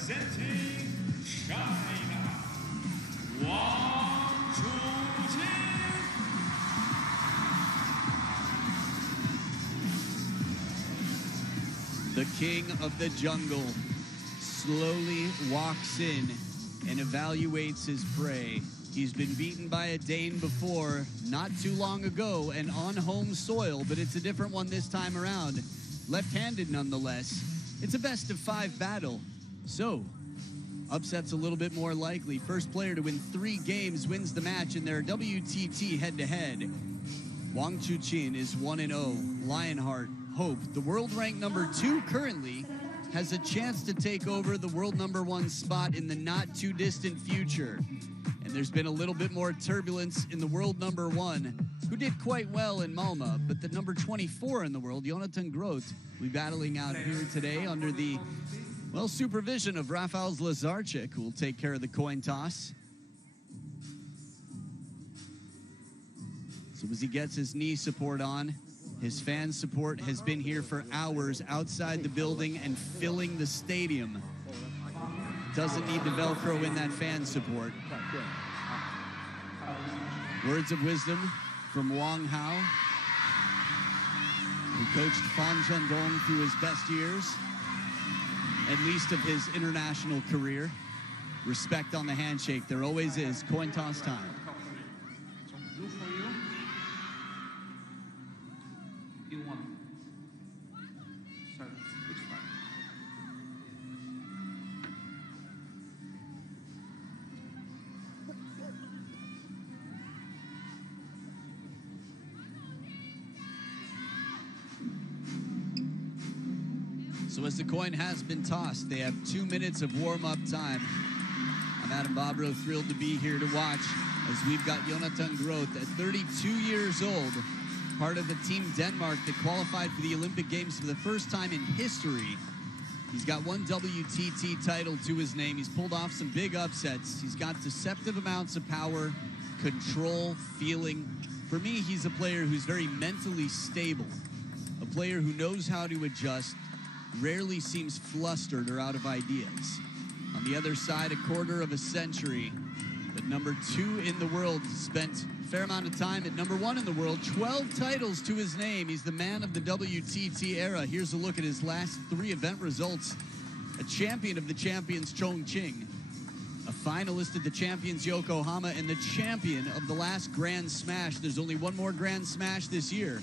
Representing China, WANG Chuqin. The king of the jungle slowly walks in and evaluates his prey. He's been beaten by a Dane before, not too long ago, and on home soil, but it's a different one this time around. Left-handed nonetheless. It's a best-of-5 battle. So, upset's a little bit more likely. First player to win 3 games wins the match in their WTT head-to-head. WANG Chuqin is 1-0. Lionheart, Hope, the world ranked number 2 currently, has a chance to take over the world number 1 spot in the not-too-distant future. And there's been a little bit more turbulence in the world number 1, who did quite well in Malmö, but the number 24 in the world, Jonathan Groth, will be battling out here today under the, well, supervision of Rafał Lazarczyk, who will take care of the coin toss. So as he gets his knee support on, his fan support has been here for hours outside the building and filling the stadium. Doesn't need to Velcro in that fan support. Words of wisdom from Wang Hao, who coached Fan Zhendong through his best years, at least of his international career. Respect on the handshake. There always is. Coin toss time. So as the coin has been tossed, they have 2 minutes of warm-up time. I'm Adam Bobrow, thrilled to be here to watch as we've got Jonathan Groth at 32 years old, part of the Team Denmark that qualified for the Olympic Games for the first time in history. He's got 1 WTT title to his name. He's pulled off some big upsets. He's got deceptive amounts of power, control, feeling. For me, he's a player who's very mentally stable, a player who knows how to adjust, rarely seems flustered or out of ideas. On the other side, a quarter of a century, but number 2 in the world, spent a fair amount of time at number 1 in the world, 12 titles to his name. He's the man of the WTT era. Here's a look at his last 3 event results. A champion of the champions, Chongqing, a finalist at the champions, Yokohama, and the champion of the last Grand Smash. There's only 1 more Grand Smash this year.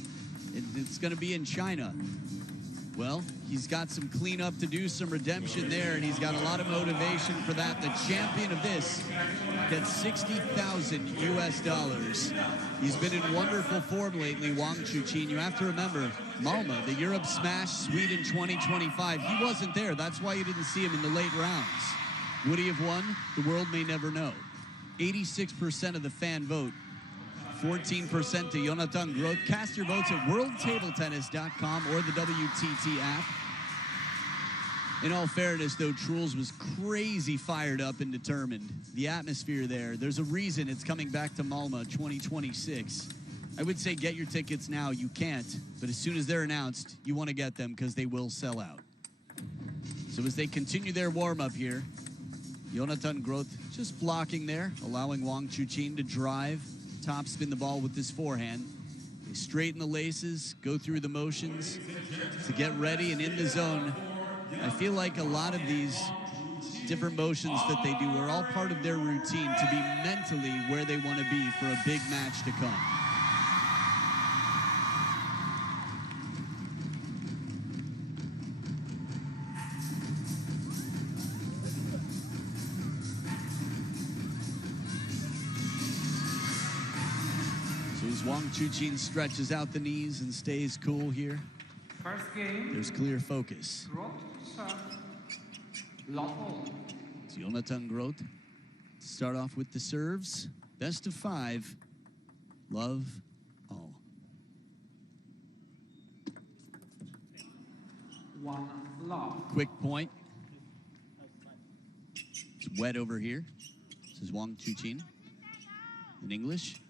It's going to be in China. Well, he's got some cleanup to do, some redemption there, and he's got a lot of motivation for that. The champion of this gets $60,000 US. He's been in wonderful form lately, WANG Chuqin. You have to remember, Malmö, the Europe Smash, Sweden 2025. He wasn't there. That's why you didn't see him in the late rounds. Would he have won? The world may never know. 86% of the fan vote. 14% to Jonathan Groth. Cast your votes at worldtabletennis.com or the WTT app. In all fairness, though, Truls was crazy fired up and determined. The atmosphere there, there's a reason it's coming back to Malmö 2026. I would say get your tickets now. You can't, but as soon as they're announced, you want to get them because they will sell out. So as they continue their warm-up here, Jonathan Groth just blocking there, allowing WANG Chuqin to drive, topspin the ball with this forehand. They straighten the laces, go through the motions to get ready and in the zone. I feel like a lot of these different motions that they do are all part of their routine to be mentally where they want to be for a big match to come. WANG Chuqin stretches out the knees and stays cool here. First game. There's clear focus. It's Jonathan Groth. Start off with the serves. Best of 5. Love all. 1 love. Quick point. It's wet over here. This is WANG Chuqin in English.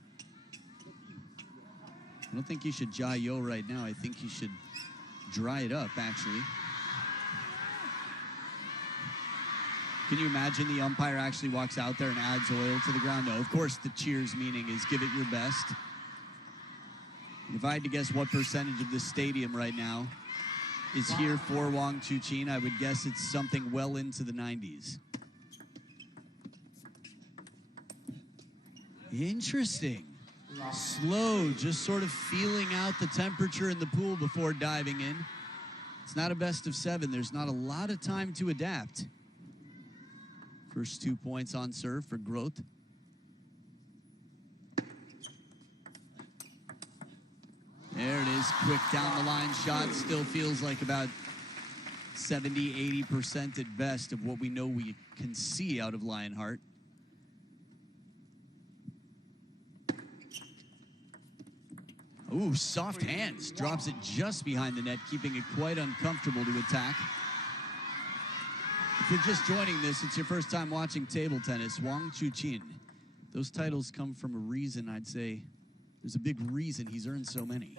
I don't think you should jai-yo right now. I think you should dry it up, actually. Can you imagine the umpire actually walks out there and adds oil to the ground? No, of course the cheers meaning is give it your best. And if I had to guess what percentage of this stadium right now is here for WANG Chuqin, I would guess it's something well into the 90s. Interesting. Slow, just sort of feeling out the temperature in the pool before diving in. It's not a best of 7. There's not a lot of time to adapt. First 2 points on serve for GROTH. There it is, quick down the line shot. Still feels like about 70, 80% at best of what we know we can see out of Lionheart. Ooh, soft hands. Drops it just behind the net, keeping it quite uncomfortable to attack. If you're just joining this, it's your first time watching table tennis, WANG Chuqin. Those titles come from a reason, I'd say. There's a big reason he's earned so many.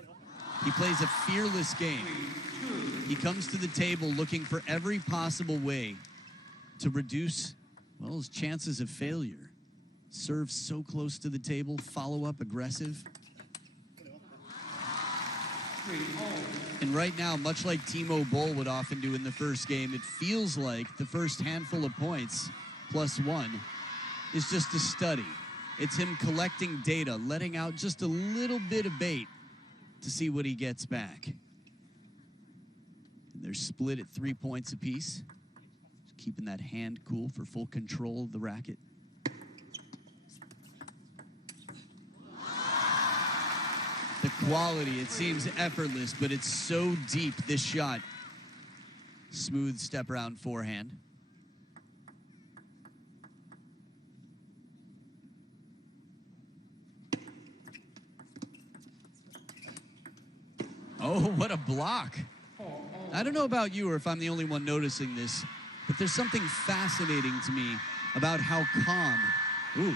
He plays a fearless game. He comes to the table looking for every possible way to reduce, well, his chances of failure. Serve so close to the table, follow up aggressive. And right now, much like Timo Boll would often do in the first game, it feels like the first handful of points, +1, is just a study. It's him collecting data, letting out just a little bit of bait to see what he gets back. And they're split at 3 points apiece. Just keeping that hand cool for full control of the racket. The quality, it seems effortless, but it's so deep, this shot. Smooth step around forehand. Oh, what a block. I don't know about you or if I'm the only one noticing this, but there's something fascinating to me about how calm. Ooh.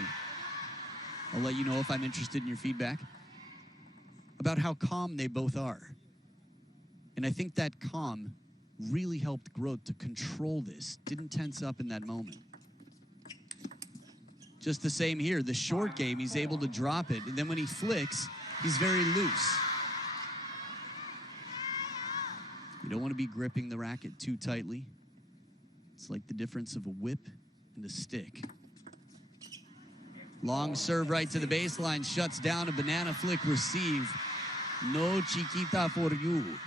I'll let you know if I'm interested in your feedback. About how calm they both are. And I think that calm really helped GROTH to control this. Didn't tense up in that moment. Just the same here. The short game, he's able to drop it. And then when he flicks, he's very loose. You don't want to be gripping the racket too tightly. It's like the difference of a whip and a stick. Long serve right to the baseline, shuts down a banana flick receive. No chiquita for you.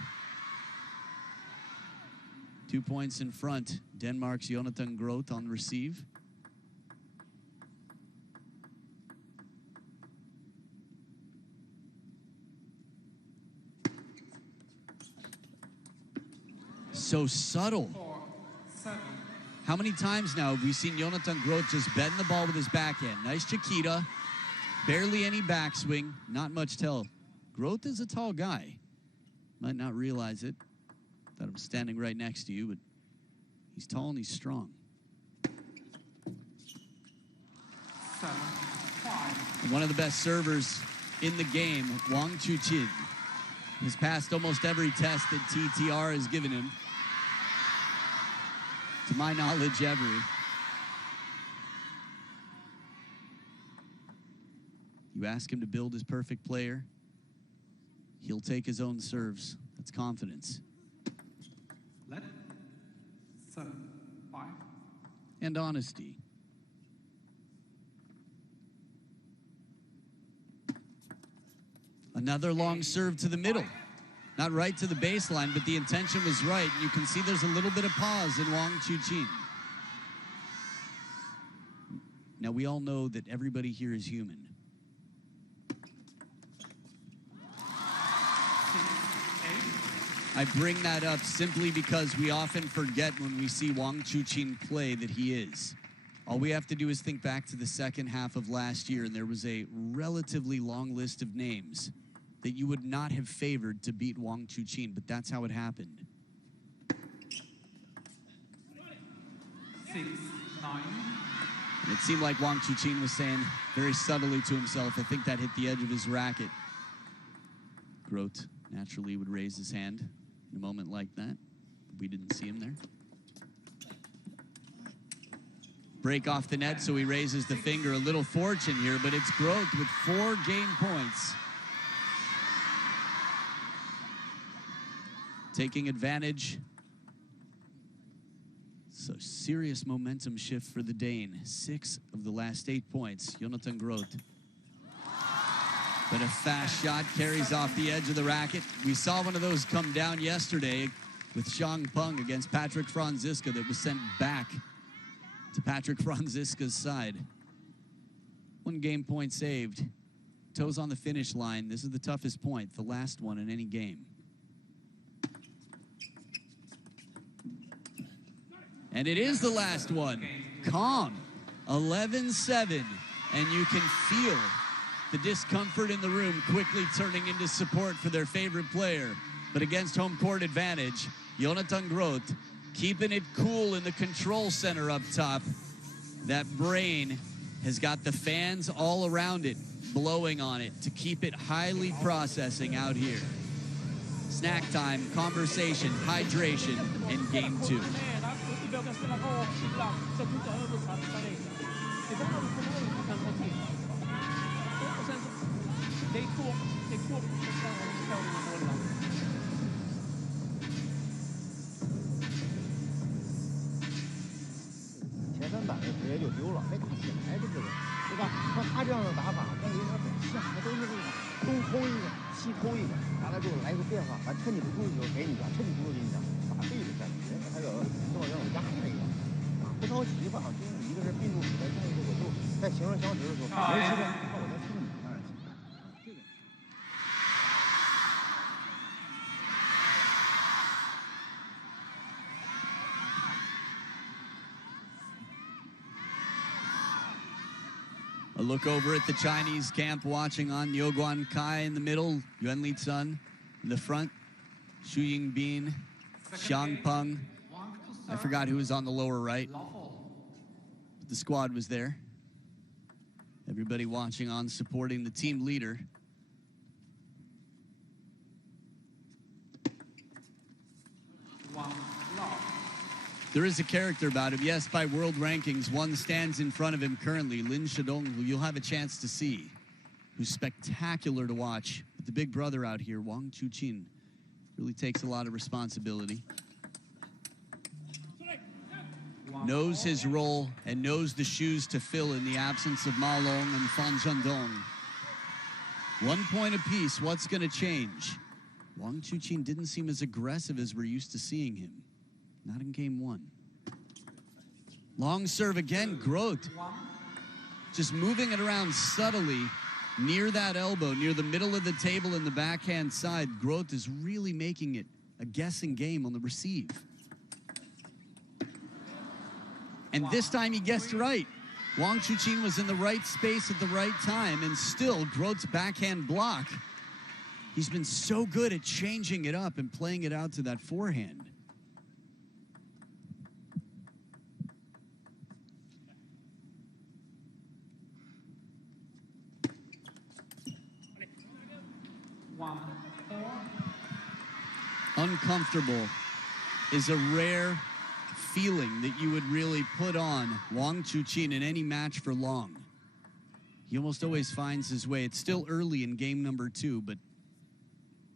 2 points in front. Denmark's Jonathan GROTH on receive. So subtle. 4-7. How many times now have we seen Jonathan GROTH just bend the ball with his backhand? Nice chiquita. Barely any backswing. Not much tell. GROTH is a tall guy. Might not realize it, that I'm standing right next to you, but he's tall and he's strong. 7-5. And one of the best servers in the game, WANG Chuqin, has passed almost every test that TTR has given him. To my knowledge, every. You ask him to build his perfect player, he'll take his own serves. That's confidence. Let 7-5. And honesty. Another long serve to the middle. Not right to the baseline, but the intention was right. You can see there's a little bit of pause in WANG Chuqin. Now, we all know that everybody here is human. I bring that up simply because we often forget when we see WANG Chuqin play that he is. All we have to do is think back to the second half of last year, and there was a relatively long list of names that you would not have favored to beat WANG Chuqin, but that's how it happened. 6-9. And it seemed like WANG Chuqin was saying very subtly to himself, I think that hit the edge of his racket. GROTH naturally would raise his hand in a moment like that. We didn't see him there. break off the net, so he raises the finger. A little fortune here, but it's GROTH with 4 game points. Taking advantage. So serious momentum shift for the Dane. 6 of the last 8 points. Jonathan GROTH. But a fast shot carries off the edge of the racket. We saw one of those come down yesterday with Xiang Peng against Patrick Franziska that was sent back to Patrick Franziska's side. 1 game point saved. Toes on the finish line. This is the toughest point, the last one in any game. And it is the last one. Calm. 11-7. And you can feel the discomfort in the room quickly turning into support for their favorite player. But against home court advantage, Jonathan GROTH keeping it cool in the control center up top. That brain has got the fans all around it, blowing on it to keep it highly processing out here. Snack time, conversation, hydration, and game 2.前3板直接就丢了，没打起来，这个对吧？像他这样的打法跟人家很像，他都是这种东偷一个，西偷一个，完了之后来一个变化，趁你不注意的时候给你一下，趁你不注意给你一下，打这个战术，人家还有这么压着一样，不着急吧？就是一个是并住你的，再一个我就在形成相持的时候，没时间，看我在听你，当然行。这个。A look over at the Chinese camp, watching on Liu Guankai in the middle, Yuan Lichun in the front, Xu Yingbin, Xiang Peng. I forgot who was on the lower right. But the squad was there. Everybody watching on, supporting the team leader. There is a character about him. Yes, by world rankings, one stands in front of him currently, Lin Shidong, who you'll have a chance to see, who's spectacular to watch. But the big brother out here, WANG Chuqin, really takes a lot of responsibility. Knows his role and knows the shoes to fill in the absence of Ma Long and Fan Zhendong. 1 point apiece. What's going to change? WANG Chuqin didn't seem as aggressive as we're used to seeing him. Not in game 1. Long serve again, GROTH. Just moving it around subtly near that elbow, near the middle of the table in the backhand side. GROTH is really making it a guessing game on the receive. And this time he guessed right. WANG Chuqin was in the right space at the right time, and still GROTH's backhand block. He's been so good at changing it up and playing it out to that forehand. Uncomfortable is a rare feeling that you would really put on WANG Chuqin in any match for long. He almost always finds his way. It's still early in game number 2, but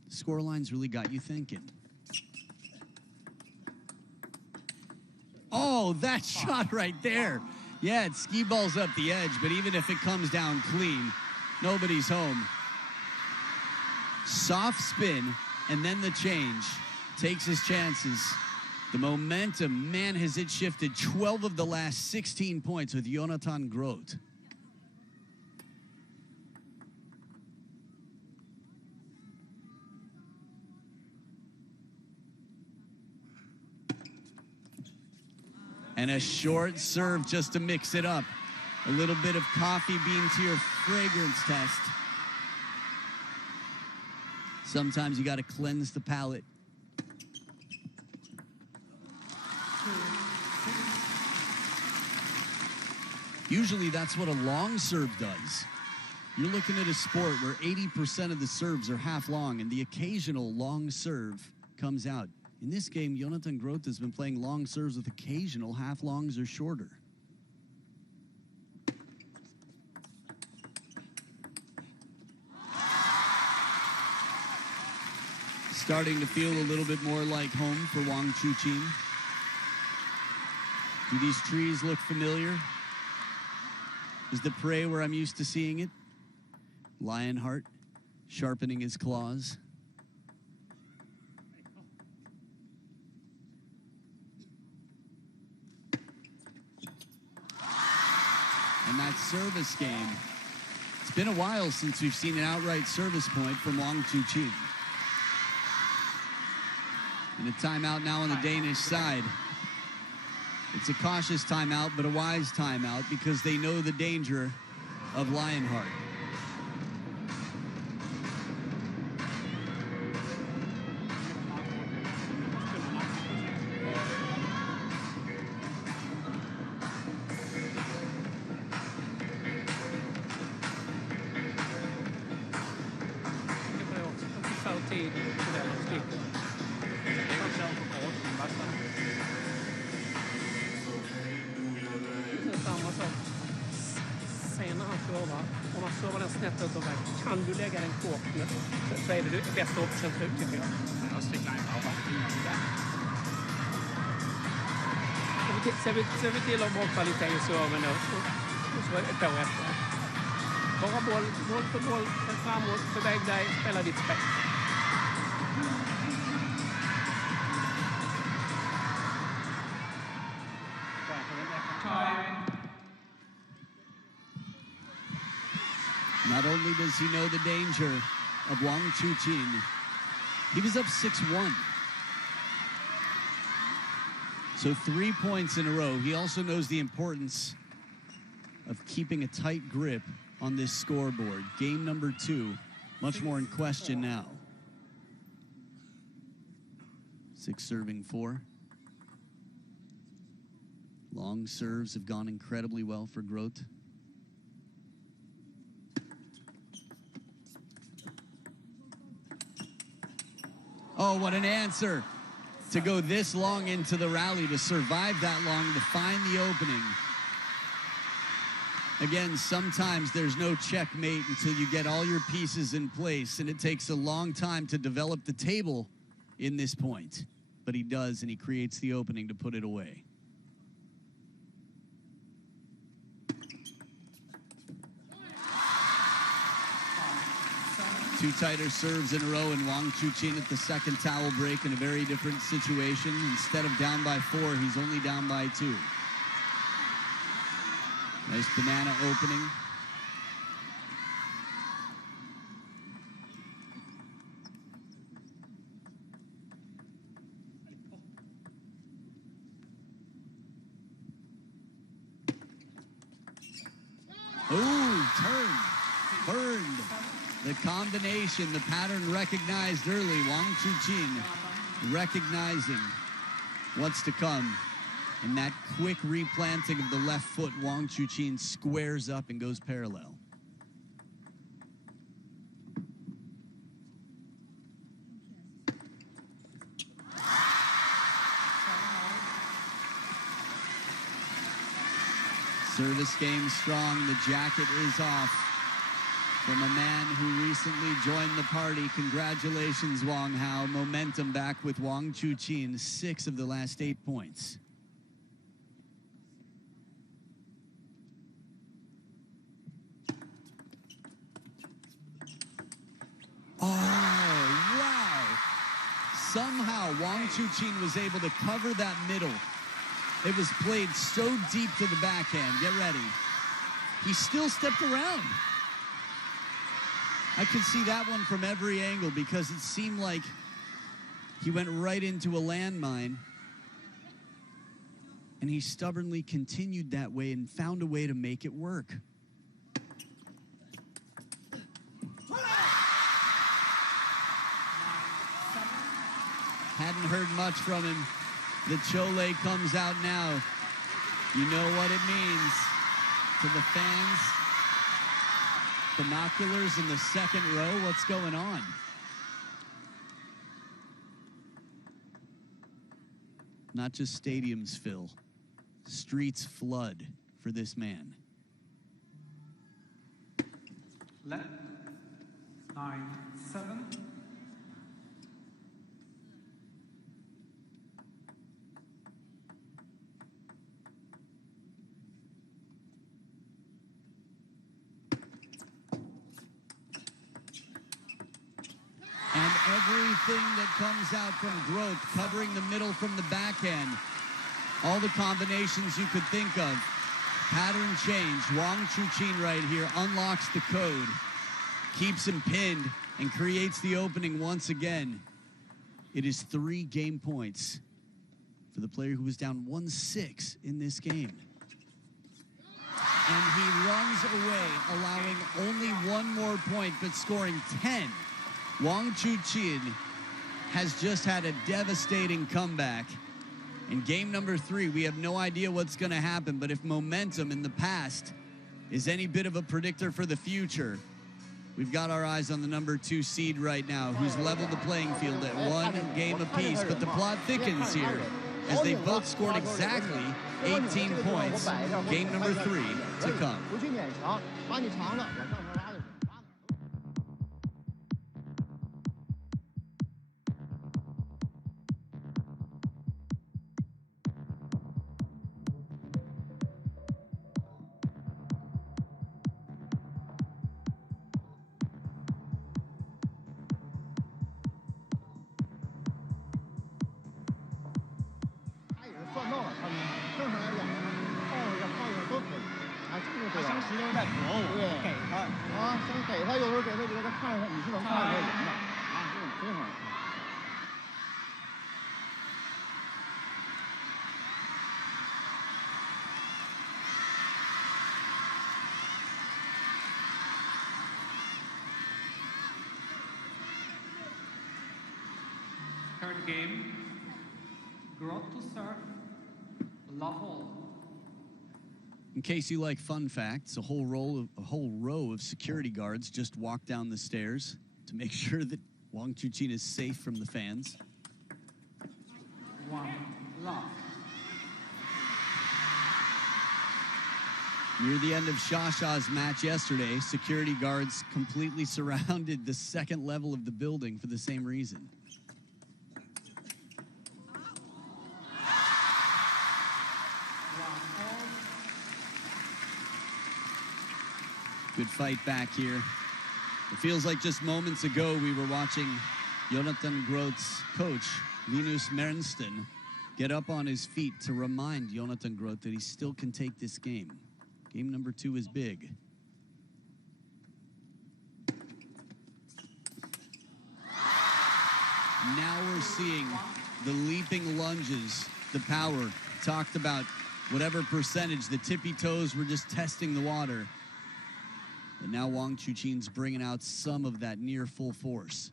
the scoreline's really got you thinking. Oh, that shot right there. Yeah, it ski balls up the edge, but even if it comes down clean, nobody's home. Soft spin, and then the change. Takes his chances. The momentum, man, has it shifted. 12 of the last 16 points with Jonathan GROTH. And a short serve just to mix it up. A little bit of coffee bean to your fragrance test. Sometimes you got to cleanse the palate. Usually that's what a long serve does. You're looking at a sport where 80% of the serves are half long, and the occasional long serve comes out. In this game, Jonathan GROTH has been playing long serves with occasional half longs or shorter. Starting to feel a little bit more like home for WANG Chuqin. Do these trees look familiar? Is the prey where I'm used to seeing it? Lionheart sharpening his claws. And that service game. It's been a while since we've seen an outright service point from WANG Chuqin. And a timeout now on the Danish side. It's a cautious timeout, but a wise timeout because they know the danger of Lionheart. Om man sover den snett ut och väg, kan du lägga den kort så är det bästa option tycker jag. Ser vi till att ha bra kvalitet i serven då, så är det på efter. Bara boll för boll, framåt, beväg dig, spela ditt spel. Not only does he know the danger of WANG Chuqin, he was up 6-1. So 3 points in a row. He also knows the importance of keeping a tight grip on this scoreboard. Game number 2, much more in question now. 6 serving 4. Long serves have gone incredibly well for GROTH. Oh, what an answer to go this long into the rally, to survive that long, to find the opening. Again, sometimes there's no checkmate until you get all your pieces in place, and it takes a long time to develop the table in this point. But he does, and he creates the opening to put it away. Two tighter serves in a row, and WANG Chuqin at the second towel break in a very different situation. Instead of down by 4, he's only down by 2. Nice banana opening. Ooh, turned, burned. The combination, the pattern recognized early. WANG Chuqin recognizing what's to come. And that quick replanting of the left foot, WANG Chuqin squares up and goes parallel. Service game strong. The jacket is off from a man who recently joined the party. Congratulations, Wang Hao. Momentum back with WANG Chuqin. 6 of the last 8 points. Oh, wow. Somehow WANG Chuqin was able to cover that middle. It was played so deep to the backhand. Get ready. He still stepped around. I could see that one from every angle because it seemed like he went right into a landmine. And he stubbornly continued that way and found a way to make it work. Hadn't heard much from him. The Chole comes out now. You know what it means to the fans. Binoculars in the second row. What's going on? Not just stadiums fill. Streets flood for this man. Left, 9-7. everything that comes out from Growth, covering the middle from the backhand. All the combinations you could think of. Pattern change. WANG Chuqin right here unlocks the code, keeps him pinned, and creates the opening once again. It is 3 game points for the player who was down 1-6 in this game. And he runs away, allowing only 1 more point, but scoring 10. WANG Chuqin has just had a devastating comeback. In game number 3, we have no idea what's going to happen, but if momentum in the past is any bit of a predictor for the future, we've got our eyes on the number 2 seed right now, who's leveled the playing field at 1 game apiece. But the plot thickens here as they both scored exactly 18 points. Game number 3 to come. Third game, GROTH to serve, love all. In case you like fun facts, a whole row of security guards just walked down the stairs to make sure that WANG Chuqin is safe from the fans. 1 love. Near the end of Shasha's match yesterday, security guards completely surrounded the second level of the building for the same reason. Good fight back here. It feels like just moments ago we were watching Jonathan Groth's coach, Linus Mernsten, get up on his feet to remind Jonathan Groth that he still can take this game. Game number 2 is big. Now we're seeing the leaping lunges, the power. Talked about whatever percentage, the tippy toes were just testing the water. And now WANG Chuqin's bringing out some of that near full force.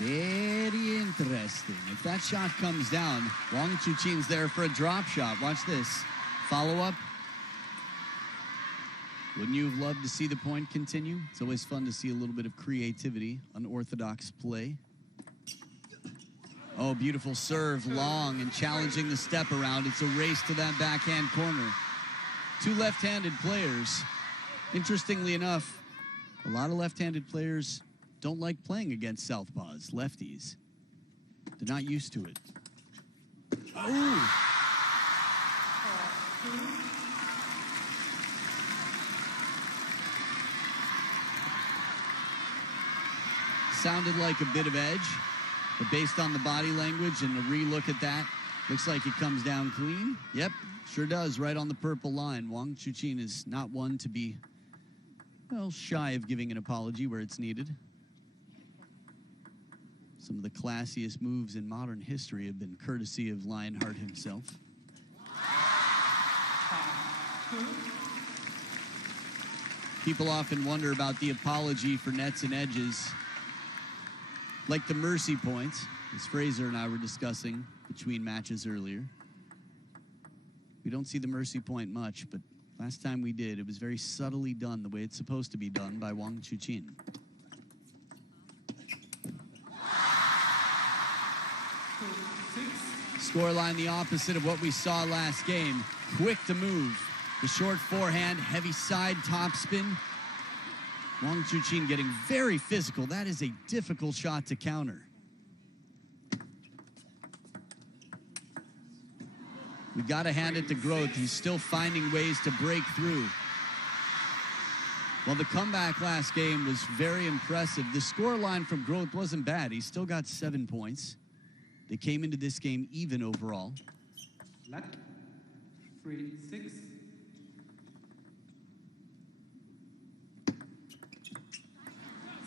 Very interesting. If that shot comes down, WANG Chuqin's there for a drop shot. Watch this. Follow up. Wouldn't you have loved to see the point continue? It's always fun to see a little bit of creativity, unorthodox play. Oh, beautiful serve, long and challenging the step around. It's a race to that backhand corner. 2 left-handed players. Interestingly enough, a lot of left-handed players don't like playing against southpaws, lefties. They're not used to it. Oh! Sounded like a bit of edge, but based on the body language and a re-look at that, looks like it comes down clean. Yep, sure does, right on the purple line. WANG Chuqin is not one to be, well, shy of giving an apology where it's needed. Some of the classiest moves in modern history have been courtesy of Lionheart himself. People often wonder about the apology for nets and edges. Like the mercy points, as Fraser and I were discussing between matches earlier. We don't see the mercy point much, but last time we did, it was very subtly done the way it's supposed to be done by WANG Chuqin. Scoreline the opposite of what we saw last game. Quick to move. The short forehand, heavy side topspin. WANG Chuqin getting very physical. That is a difficult shot to counter. We got to hand it to Groth. He's still finding ways to break through. Well, the comeback last game was very impressive. The score line from Groth wasn't bad. He still got 7 points. They came into this game even overall. Left. 3-6.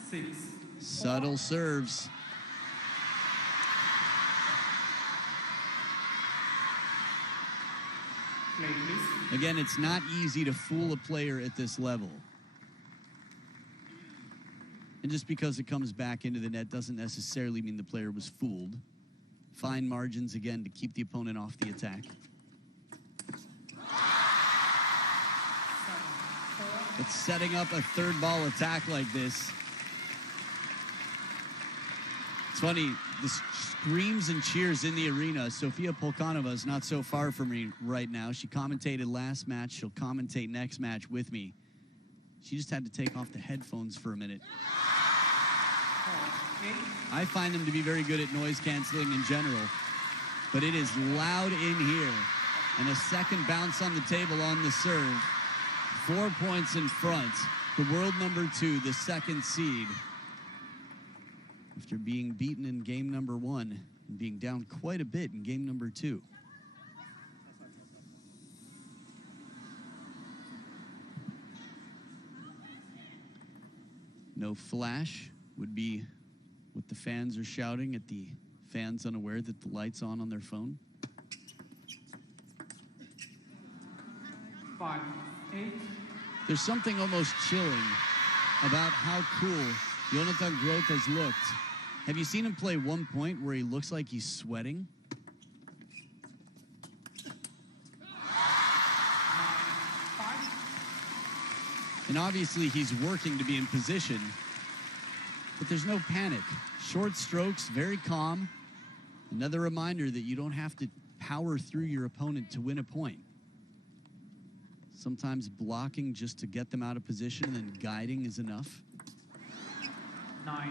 Six. Subtle serves. Play, please. Again, it's not easy to fool a player at this level. And just because it comes back into the net doesn't necessarily mean the player was fooled. Fine margins, again, to keep the opponent off the attack. But setting up a third ball attack like this. It's funny, the screams and cheers in the arena. Sofia Polkanova is not so far from me right now. She commentated last match. She'll commentate next match with me. She just had to take off the headphones for a minute. I find them to be very good at noise canceling in general, but it is loud in here. And a second bounce on the table on the serve. 4 points in front. The world number 2, the second seed. After being beaten in game number 1 and being down quite a bit in game number 2. No flash would be what the fans are shouting at the fans unaware that the light's on their phone. 5-8. There's something almost chilling about how cool Jonathan Groth has looked. Have you seen him play one point where he looks like he's sweating? And obviously he's working to be in position, but there's no panic. Short strokes, very calm. Another reminder that you don't have to power through your opponent to win a point. Sometimes blocking just to get them out of position and then guiding is enough. 9-6.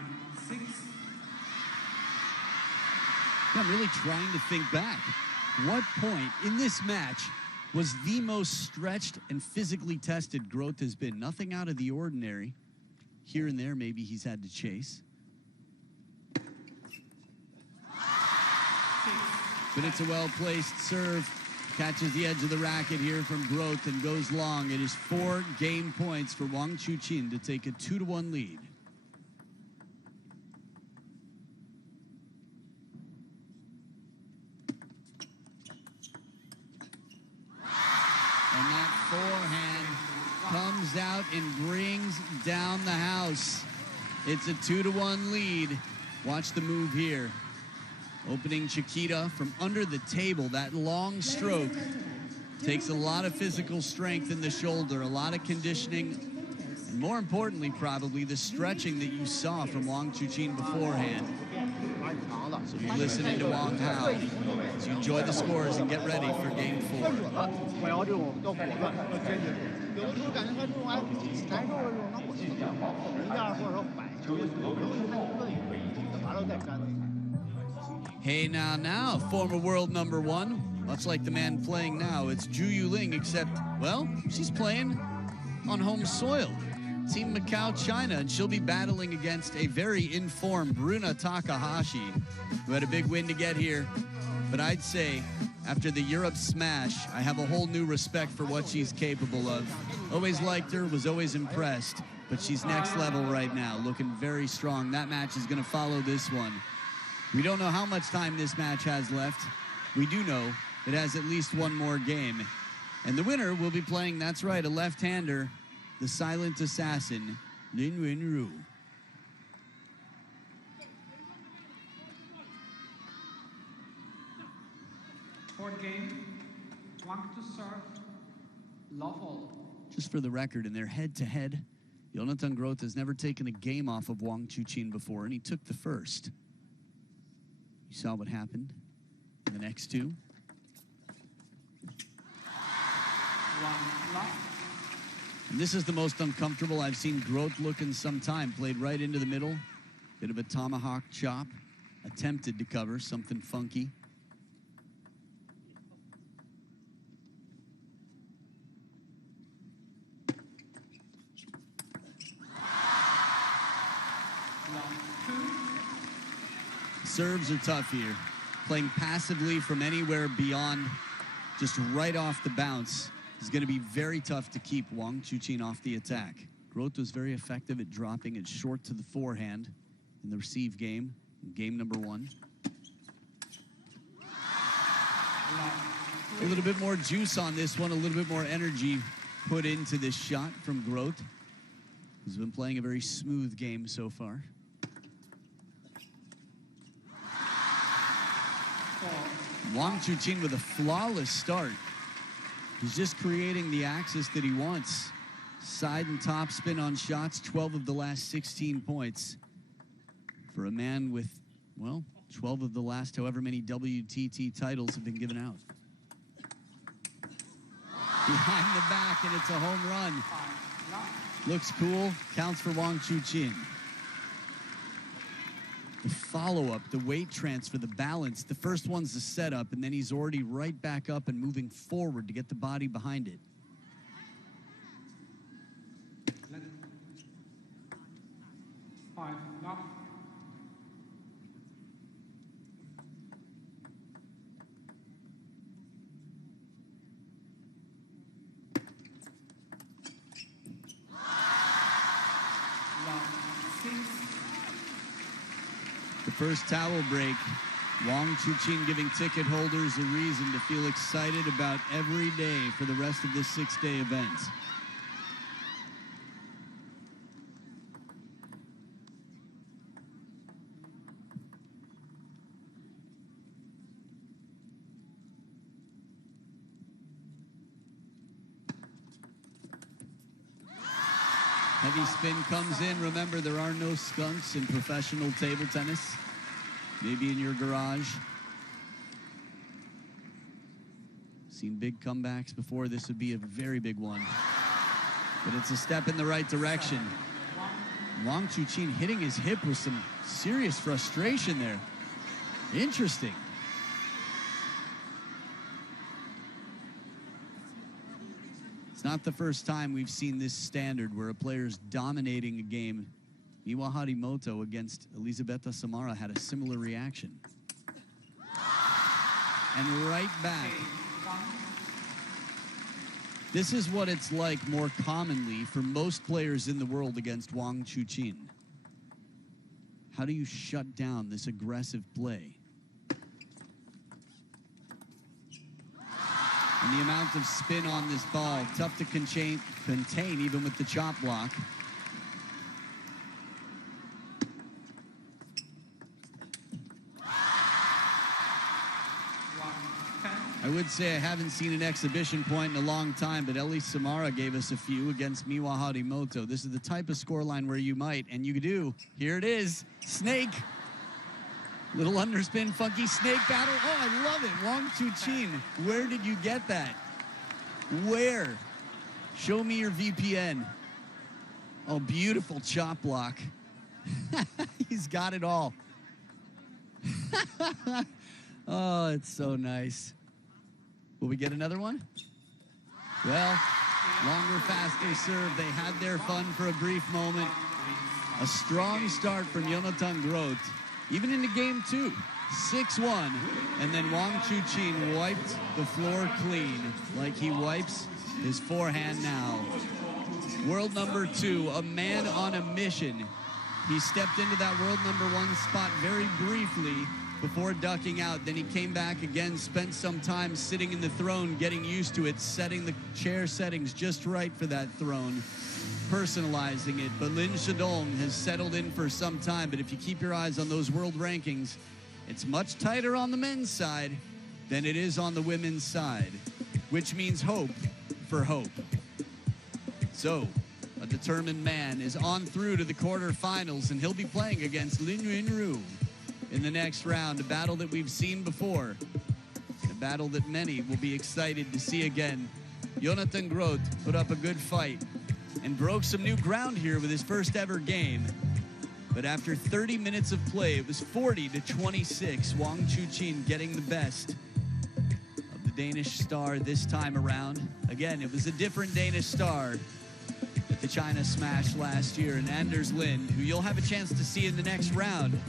I'm really trying to think back. What point in this match was the most stretched and physically tested Groth has been? Nothing out of the ordinary. Here and there, maybe he's had to chase. But it's a well-placed serve. Catches the edge of the racket here from Groth and goes long. It is 4 game points for WANG Chuqin to take a 2-1 lead. And that forehand comes out and brings down the house. It's a 2-1 lead. Watch the move here. Opening Chiquita from under the table. That long stroke takes a lot of physical strength in the shoulder, a lot of conditioning, and more importantly, probably the stretching that you saw from WANG Chuqin beforehand. So you're listening to Wang Hao. So you enjoy the scores and get ready for game 4. Hey now, former world number 1. Much like the man playing now, it's Zhu Yuling, except, well, she's playing on home soil. Team MACAO, China, and she'll be battling against a very informed Bruna Takahashi, who had a big win to get here. But I'd say, after the Europe smash, I have a whole new respect for what she's capable of. Always liked her, was always impressed, but she's next level right now, looking very strong. That match is going to follow this one. We don't know how much time this match has left. We do know it has at least one more game. And the winner will be playing, that's right, a left-hander, the silent assassin, Lin Wenru. Fourth game, Wang to serve, love all. Just for the record, in their head-to-head, Jonathan Groth has never taken a game off of WANG Chuqin before, and he took the first. You saw what happened in the next 2. One love. And this is the most uncomfortable I've seen Groth look in some time. Played right into the middle. Bit of a tomahawk chop. Attempted to cover something funky. serves are tough here. Playing passively from anywhere beyond just right off the bounce is going to be very tough to keep WANG Chuqin off the attack. GROTH was very effective at dropping it short to the forehand in the receive game, in game number 1. A little bit more juice on this one, a little bit more energy put into this shot from GROTH. He's been playing a very smooth game so far. WANG Chuqin with a flawless start. He's just creating the axis that he wants. Side and top spin on shots, 12 of the last 16 points. For a man with, well, 12 of the last however many WTT titles have been given out. Behind the back, and it's a home run. Looks cool, counts for WANG Chuqin. The follow-up, the weight transfer, the balance. The first one's the setup, and then he's already right back up and moving forward to get the body behind it. Five, love. The first towel break, WANG Chuqin giving ticket holders a reason to feel excited about every day for the rest of this 6-day event. Heavy spin comes in. Remember, there are no skunks in professional table tennis. Maybe in your garage. Seen big comebacks before. This would be a very big one. But it's a step in the right direction. WANG Chuqin hitting his hip with some serious frustration there. Interesting. Not the first time we've seen this standard where a player's dominating a game. Miwa Harimoto against Elisabetta Samara had a similar reaction. And right back. This is what it's like more commonly for most players in the world against WANG Chuqin. How do you shut down this aggressive play? And the amount of spin on this ball, tough to contain even with the chop block. I would say I haven't seen an exhibition point in a long time, but Elie Samara gave us a few against Miwa Harimoto. This is the type of scoreline where you might, and you do. Here it is, snake. Little underspin, funky snake battle. Oh, I love it. WANG Chuqin, where did you get that? Where? Show me your VPN. Oh, beautiful chop block. He's got it all. Oh, it's so nice. Will we get another one? Well, longer, faster serve. They had their fun for a brief moment. A strong start from Jonathan GROTH. Even into game 2, 6-1, and then WANG Chuqin wiped the floor clean like he wipes his forehand now. World number 2, a man on a mission. He stepped into that world number 1 spot very briefly before ducking out. Then he came back again, spent some time sitting in the throne, getting used to it, setting the chair settings just right for that throne, personalizing it. But Lin Shidong has settled in for some time. But if you keep your eyes on those world rankings, it's much tighter on the men's side than it is on the women's side, which means hope for hope. So a determined man is on through to the quarterfinals, and he'll be playing against Lin Yunru in the next round, a battle that we've seen before, a battle that many will be excited to see again. Jonathan GROTH put up a good fight and broke some new ground here with his first ever game. But after 30 minutes of play, it was 40-26. WANG Chuqin getting the best of the Danish star this time around. Again, it was a different Danish star at the China Smash last year, and Anders Lind, who you'll have a chance to see in the next round,